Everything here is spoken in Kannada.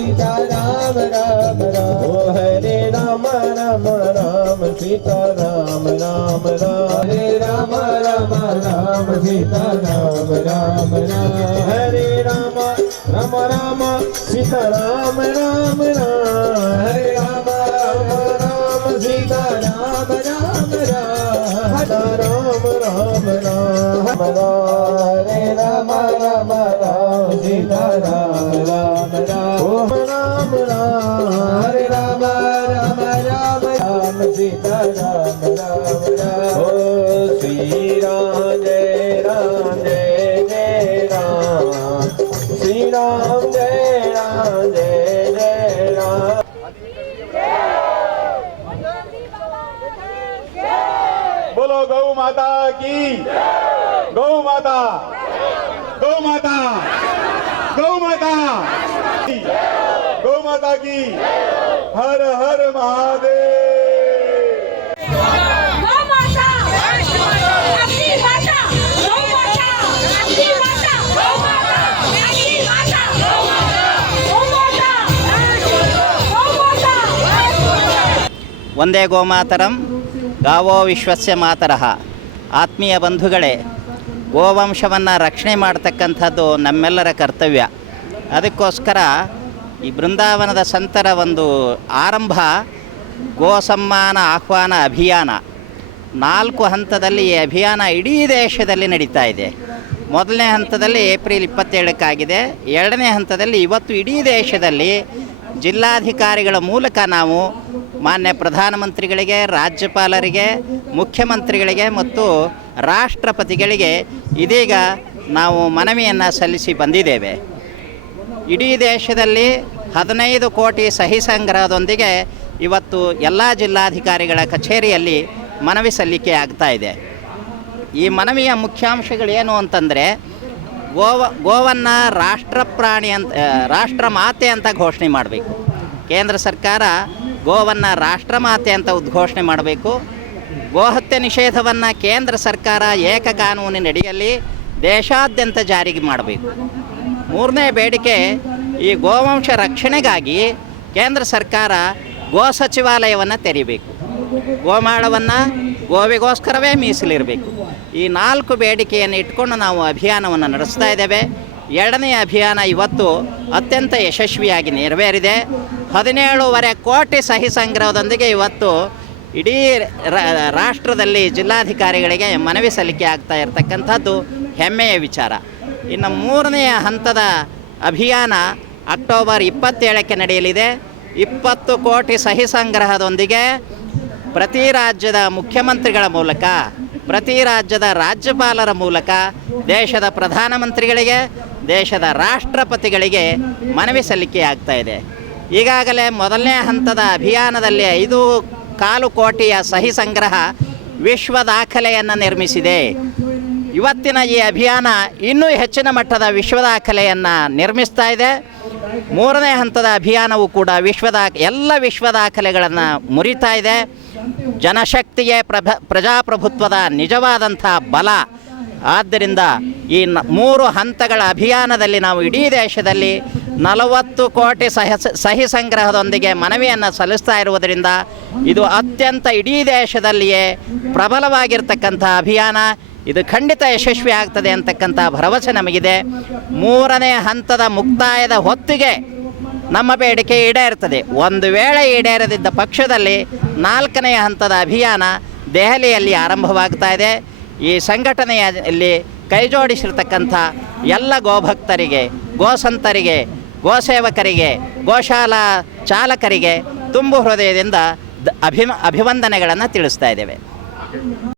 सीता राम राम राम। ओ हरे राम राम राम सीता राम राम राम। हरे राम राम राम सीता राम राम राम। हरे राम राम राम सीता राम राम राम। हरे राम राम राम सीता राम राम राम। राम राम राम हरे राम राम राम सीता राम राम राम। ओम राम राम हरे राम राम राम राम सीता राम राम राम। ओ श्री राम जय राम जय जय राम। श्री राम जय राम जय जय राम। बोलो गौ माता की, गौ माता, गौ माता, गौ माता, गौ माता की। हर हर महादेव। ಒಂದೇ ಗೋಮಾತರಂ ಗಾವೋ ವಿಶ್ವಸ್ಯ ಮಾತರಃ. ಆತ್ಮೀಯ ಬಂಧುಗಳೇ, ಗೋವಂಶವನ್ನು ರಕ್ಷಣೆ ಮಾಡ್ತಕ್ಕಂಥದ್ದು ನಮ್ಮೆಲ್ಲರ ಕರ್ತವ್ಯ. ಅದಕ್ಕೋಸ್ಕರ ಈ ಬೃಂದಾವನದ ಸಂತರ ಒಂದು ಆರಂಭ ಗೋ ಸಮ್ಮಾನ ಆಹ್ವಾನ ಅಭಿಯಾನ. 4 ಹಂತದಲ್ಲಿ ಈ ಅಭಿಯಾನ ಇಡೀ ದೇಶದಲ್ಲಿ ನಡೀತಾ ಇದೆ. ಮೊದಲನೇ ಹಂತದಲ್ಲಿ ಏಪ್ರಿಲ್ 27ಕ್ಕಾಗಿದೆ. 2ನೇ ಹಂತದಲ್ಲಿ ಇವತ್ತು ಇಡೀ ದೇಶದಲ್ಲಿ ಜಿಲ್ಲಾಧಿಕಾರಿಗಳ ಮೂಲಕ ನಾವು ಮಾನ್ಯ ಪ್ರಧಾನಮಂತ್ರಿಗಳಿಗೆ, ರಾಜ್ಯಪಾಲರಿಗೆ, ಮುಖ್ಯಮಂತ್ರಿಗಳಿಗೆ ಮತ್ತು ರಾಷ್ಟ್ರಪತಿಗಳಿಗೆ ಇದೀಗ ನಾವು ಮನವಿಯನ್ನು ಸಲ್ಲಿಸಿ ಬಂದಿದ್ದೇವೆ. ಇಡೀ ದೇಶದಲ್ಲಿ 15 ಕೋಟಿ ಸಹಿ ಸಂಗ್ರಹದೊಂದಿಗೆ ಇವತ್ತು ಎಲ್ಲ ಜಿಲ್ಲಾಧಿಕಾರಿಗಳ ಕಚೇರಿಯಲ್ಲಿ ಮನವಿ ಸಲ್ಲಿಕೆ ಆಗ್ತಾ ಇದೆ. ಈ ಮನವಿಯ ಮುಖ್ಯಾಂಶಗಳೇನು ಅಂತಂದರೆ, ಗೋವನ್ನು ರಾಷ್ಟ್ರಪ್ರಾಣಿ ಅಂತ, ರಾಷ್ಟ್ರ ಮಾತೆ ಅಂತ ಘೋಷಣೆ ಮಾಡಬೇಕು. ಕೇಂದ್ರ ಸರ್ಕಾರ ಗೋವನ್ನು ರಾಷ್ಟ್ರಮಾತೆ ಅಂತ ಉದ್ಘೋಷಣೆ ಮಾಡಬೇಕು. ಗೋಹತ್ಯೆ ನಿಷೇಧವನ್ನು ಕೇಂದ್ರ ಸರ್ಕಾರ ಏಕಕಾನೂನಿನಡಿಯಲ್ಲಿ ದೇಶಾದ್ಯಂತ ಜಾರಿಗೆ ಮಾಡಬೇಕು. 3ನೇ ಬೇಡಿಕೆ, ಈ ಗೋವಂಶ ರಕ್ಷಣೆಗಾಗಿ ಕೇಂದ್ರ ಸರ್ಕಾರ ಗೋ ಸಚಿವಾಲಯವನ್ನು ತೆರೀಬೇಕು. ಗೋಮಾಳವನ್ನು ಗೋವಿಗೋಸ್ಕರವೇ ಮೀಸಲಿರಬೇಕು. ಈ 4 ಬೇಡಿಕೆಯನ್ನು ಇಟ್ಕೊಂಡು ನಾವು ಅಭಿಯಾನವನ್ನು ನಡೆಸ್ತಾ ಇದ್ದೇವೆ. 2ನೇ ಅಭಿಯಾನ ಇವತ್ತು ಅತ್ಯಂತ ಯಶಸ್ವಿಯಾಗಿ ನೆರವೇರಿದೆ. 17.5 ಕೋಟಿ ಸಹಿ ಸಂಗ್ರಹದೊಂದಿಗೆ ಇವತ್ತು ಇಡೀ ರಾಷ್ಟ್ರದಲ್ಲಿ ಜಿಲ್ಲಾಧಿಕಾರಿಗಳಿಗೆ ಮನವಿ ಸಲ್ಲಿಕೆ ಆಗ್ತಾ ಇರತಕ್ಕಂಥದ್ದು ಹೆಮ್ಮೆಯ ವಿಚಾರ. ಇನ್ನು 3ನೇ ಹಂತದ ಅಭಿಯಾನ ಅಕ್ಟೋಬರ್ 27ಕ್ಕೆ ನಡೆಯಲಿದೆ. 20 ಕೋಟಿ ಸಹಿ ಸಂಗ್ರಹದೊಂದಿಗೆ ಪ್ರತಿ ರಾಜ್ಯದ ಮುಖ್ಯಮಂತ್ರಿಗಳ ಮೂಲಕ, ಪ್ರತಿ ರಾಜ್ಯದ ರಾಜ್ಯಪಾಲರ ಮೂಲಕ ದೇಶದ ಪ್ರಧಾನಮಂತ್ರಿಗಳಿಗೆ, ದೇಶದ ರಾಷ್ಟ್ರಪತಿಗಳಿಗೆ ಮನವಿ ಸಲ್ಲಿಕೆ ಆಗ್ತಾ ಇದೆ. ಈಗಾಗಲೇ ಮೊದಲನೇ ಹಂತದ ಅಭಿಯಾನದಲ್ಲಿ 5.25 ಕೋಟಿಯ ಸಹಿ ಸಂಗ್ರಹ ವಿಶ್ವ ದಾಖಲೆಯನ್ನು ನಿರ್ಮಿಸಿದೆ. ಇವತ್ತಿನ ಈ ಅಭಿಯಾನ ಇನ್ನೂ ಹೆಚ್ಚಿನ ಮಟ್ಟದ ವಿಶ್ವ ದಾಖಲೆಯನ್ನು ನಿರ್ಮಿಸ್ತಾ ಇದೆ. 3ನೇ ಹಂತದ ಅಭಿಯಾನವು ಕೂಡ ಎಲ್ಲ ವಿಶ್ವ ದಾಖಲೆಗಳನ್ನು ಮುರಿತಾ ಇದೆ. ಜನಶಕ್ತಿಯೇ ಪ್ರಜಾಪ್ರಭುತ್ವದ ನಿಜವಾದಂಥ ಬಲ. ಆದ್ದರಿಂದ ಈ 3 ಹಂತಗಳ ಅಭಿಯಾನದಲ್ಲಿ ನಾವು ಇಡೀ ದೇಶದಲ್ಲಿ 40 ಕೋಟಿ ಸಹಿ ಸಂಗ್ರಹದೊಂದಿಗೆ ಮನವಿಯನ್ನು ಸಲ್ಲಿಸ್ತಾ ಇರುವುದರಿಂದ ಇದು ಅತ್ಯಂತ ಇಡೀ ದೇಶದಲ್ಲಿಯೇ ಪ್ರಬಲವಾಗಿರ್ತಕ್ಕಂಥ ಅಭಿಯಾನ. ಇದು ಖಂಡಿತ ಯಶಸ್ವಿ ಆಗ್ತದೆ ಅಂತಕ್ಕಂಥ ಭರವಸೆ ನಮಗಿದೆ. 3ನೇ ಹಂತದ ಮುಕ್ತಾಯದ ಹೊತ್ತಿಗೆ ನಮ್ಮ ಬೇಡಿಕೆ ಈಡೇರ್ತದೆ. ಒಂದು ವೇಳೆ ಈಡೇರದಿದ್ದ ಪಕ್ಷದಲ್ಲಿ 4ನೇ ಹಂತದ ಅಭಿಯಾನ ದೆಹಲಿಯಲ್ಲಿ ಆರಂಭವಾಗ್ತಾ ಇದೆ. ಈ ಸಂಘಟನೆಯಲ್ಲಿ ಕೈಜೋಡಿಸಿರ್ತಕ್ಕಂಥ ಎಲ್ಲ ಗೋಭಕ್ತರಿಗೆ, ಗೋಸಂತರಿಗೆ, ಗೋಸೇವಕರಿಗೆ, ಗೋಶಾಲಾ ಚಾಲಕರಿಗೆ ತುಂಬು ಹೃದಯದಿಂದ ಅಭಿವಂದನೆಗಳನ್ನು ತಿಳಿಸ್ತಾ ಇದ್ದೇವೆ.